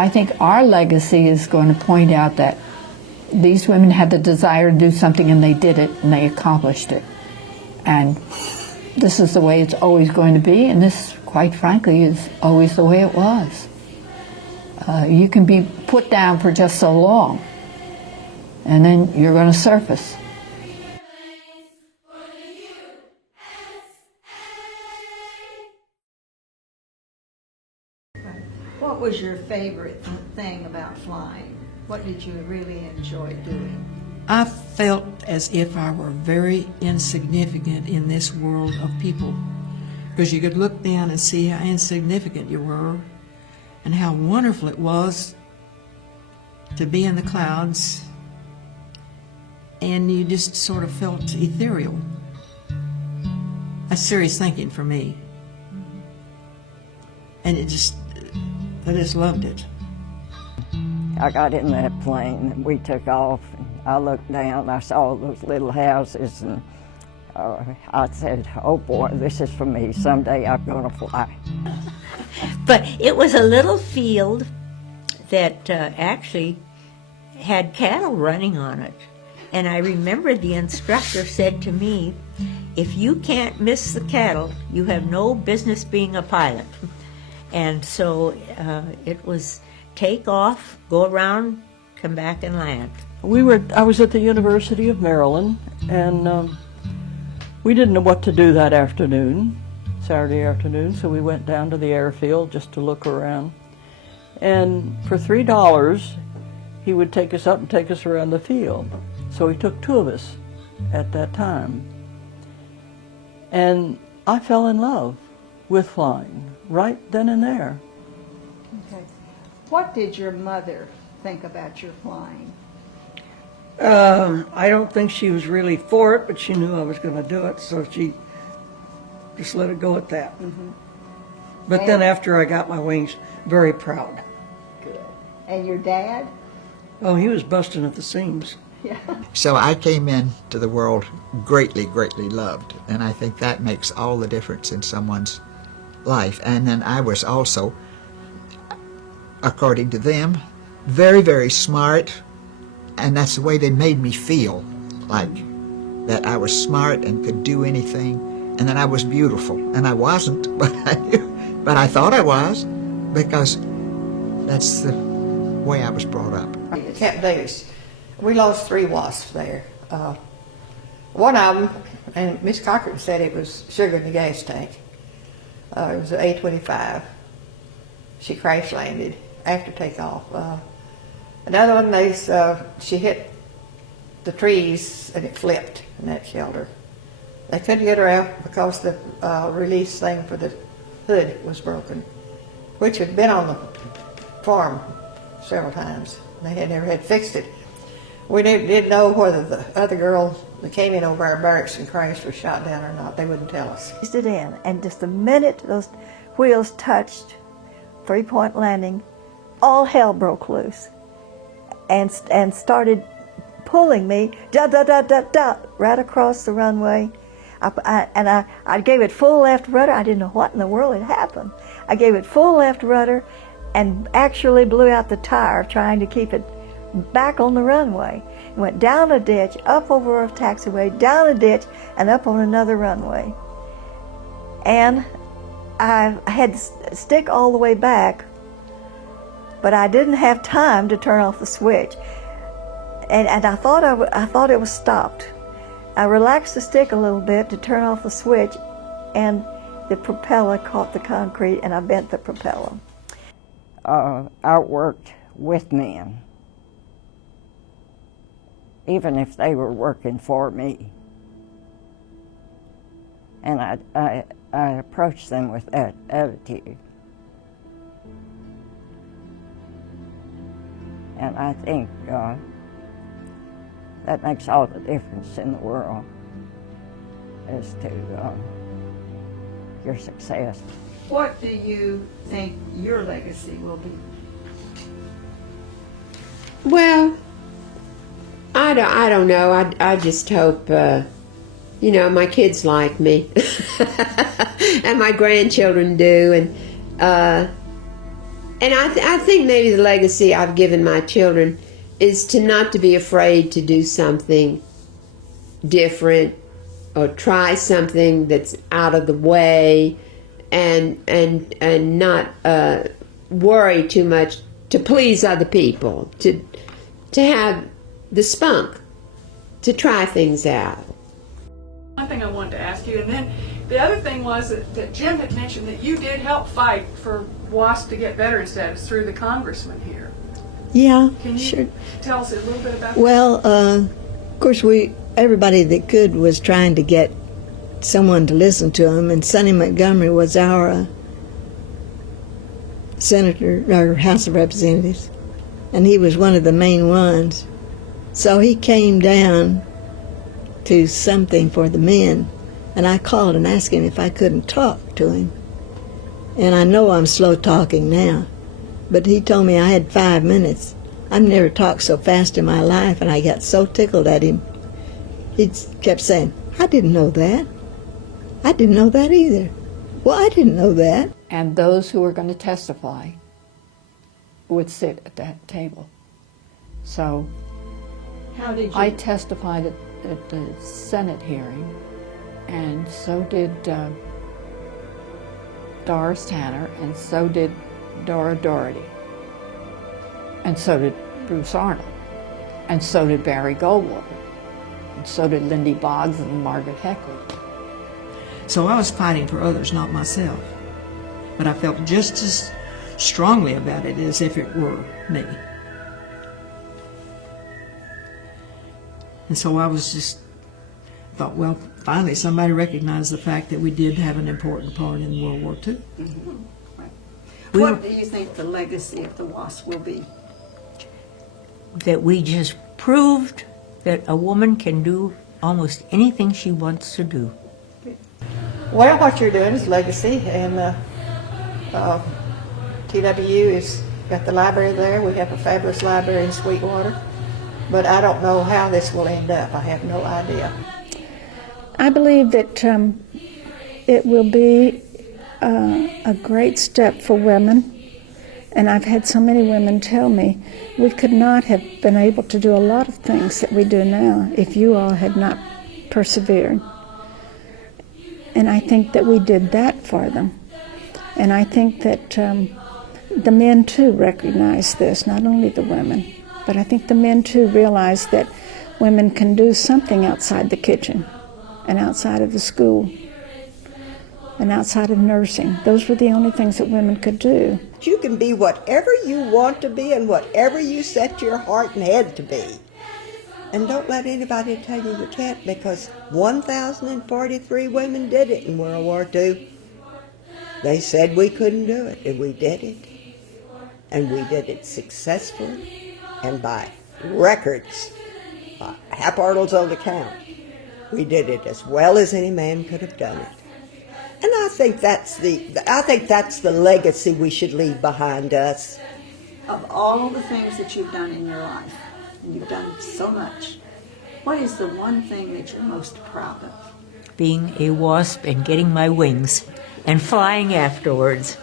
I think our legacy is going to point out that these women had the desire to do something and they did it and they accomplished it. And this is the way it's always going to be, and this, quite frankly, is always the way it was. You can be put down for just so long, and then you're going to surface. What was your favorite thing about flying? What did you really enjoy doing? I felt as if I were very insignificant in this world of people, because you could look down and see how insignificant you were and how wonderful it was to be in the clouds, and you just sort of felt ethereal. That's serious thinking for me. And I just loved it. I got in that plane and we took off, and I looked down, I saw those little houses, and I said, oh boy, this is for me. Someday I'm gonna fly. But it was a little field that actually had cattle running on it. And I remember the instructor said to me, if you can't miss the cattle, you have no business being a pilot. And so it was take off, go around, come back and land. I was at the University of Maryland, and we didn't know what to do that afternoon, Saturday afternoon, so we went down to the airfield just to look around. And for $3, he would take us up and take us around the field. So he took two of us at that time. And I fell in love with flying right then and there. Okay. What did your mother think about your flying? I don't think she was really for it, but she knew I was going to do it, so she just let it go at that. Mm-hmm. But then after I got my wings, very proud. Good. And your dad? Oh, he was busting at the seams. Yeah. So I came into the world greatly, greatly loved, and I think that makes all the difference in someone's life. And then I was also, according to them, very, very smart, and that's the way they made me feel, like that I was smart and could do anything, and that I was beautiful. And I wasn't, but I thought I was, because that's the way I was brought up. Camp Davis. We lost 3 WASPs there. One of them, and Miss Cochran said it was sugar in the gas tank. It was an A-25. She crash landed after takeoff. Another one, she hit the trees and it flipped in that shelter. They couldn't get her out because the release thing for the hood was broken, which had been on the farm several times. They never had fixed it. We didn't know whether the other girl that came in over our barracks and crashed was shot down or not. They wouldn't tell us. It in, and just the minute those wheels touched 3-point landing, all hell broke loose, and started pulling me right across the runway. I gave it full left rudder. I didn't know what in the world had happened. I gave it full left rudder and actually blew out the tire trying to keep it back on the runway. It went down a ditch, up over a taxiway, down a ditch, and up on another runway. And I had to stick all the way back, but I didn't have time to turn off the switch. And I thought it was stopped. I relaxed the stick a little bit to turn off the switch, and the propeller caught the concrete, and I bent the propeller. I worked with men, even if they were working for me. And I approached them with that attitude. And I think that makes all the difference in the world as to your success. What do you think your legacy will be? Well, I don't know. I just hope, my kids like me, and my grandchildren do, and And I think maybe the legacy I've given my children is to not to be afraid to do something different or try something that's out of the way, and not worry too much to please other people, to have the spunk to try things out. One thing I wanted to ask you, and then the other thing was that Jim had mentioned that you did help fight for WASP to get veteran status through the congressman here. Yeah, Can you sure. tell us a little bit about that? Well, of course, everybody that could was trying to get someone to listen to him, and Sonny Montgomery was our senator, or House of Representatives, and he was one of the main ones. So he came down to something for the men, and I called and asked him if I couldn't talk to him. And I know I'm slow talking now, but he told me I had 5 minutes. I've never talked so fast in my life, and I got so tickled at him. He kept saying, I didn't know that. I didn't know that either. Well, I didn't know that. And those who were going to testify would sit at that table. So How did you? I testified at the Senate hearing, and so did Doris Tanner, and so did Dora Doherty, and so did Bruce Arnold, and so did Barry Goldwater, and so did Lindy Boggs and Margaret Heckley. So I was fighting for others, not myself. But I felt just as strongly about it as if it were me. And so I was just thought, well, finally somebody recognized the fact that we did have an important part in World War II. What do you think the legacy of the WASP will be? That we just proved that a woman can do almost anything she wants to do. Well, what you're doing is legacy, and TWU is got the library there. We have a fabulous library in Sweetwater, but I don't know how this will end up. I have no idea. I believe that it will be a great step for women, and I've had so many women tell me we could not have been able to do a lot of things that we do now if you all had not persevered. And I think that we did that for them. And I think that the men too recognize this, not only the women, but I think the men too realize that women can do something outside the kitchen and outside of the school and outside of nursing. Those were the only things that women could do. You can be whatever you want to be and whatever you set your heart and head to be. And don't let anybody tell you you can't, because 1,043 women did it in World War II. They said we couldn't do it, and we did it. And we did it successfully and by records, by Hap-Arnold's own account. We did it as well as any man could have done it. And I think that's the legacy we should leave behind us. Of all the things that you've done in your life, and you've done so much, what is the one thing that you're most proud of? Being a WASP and getting my wings and flying afterwards.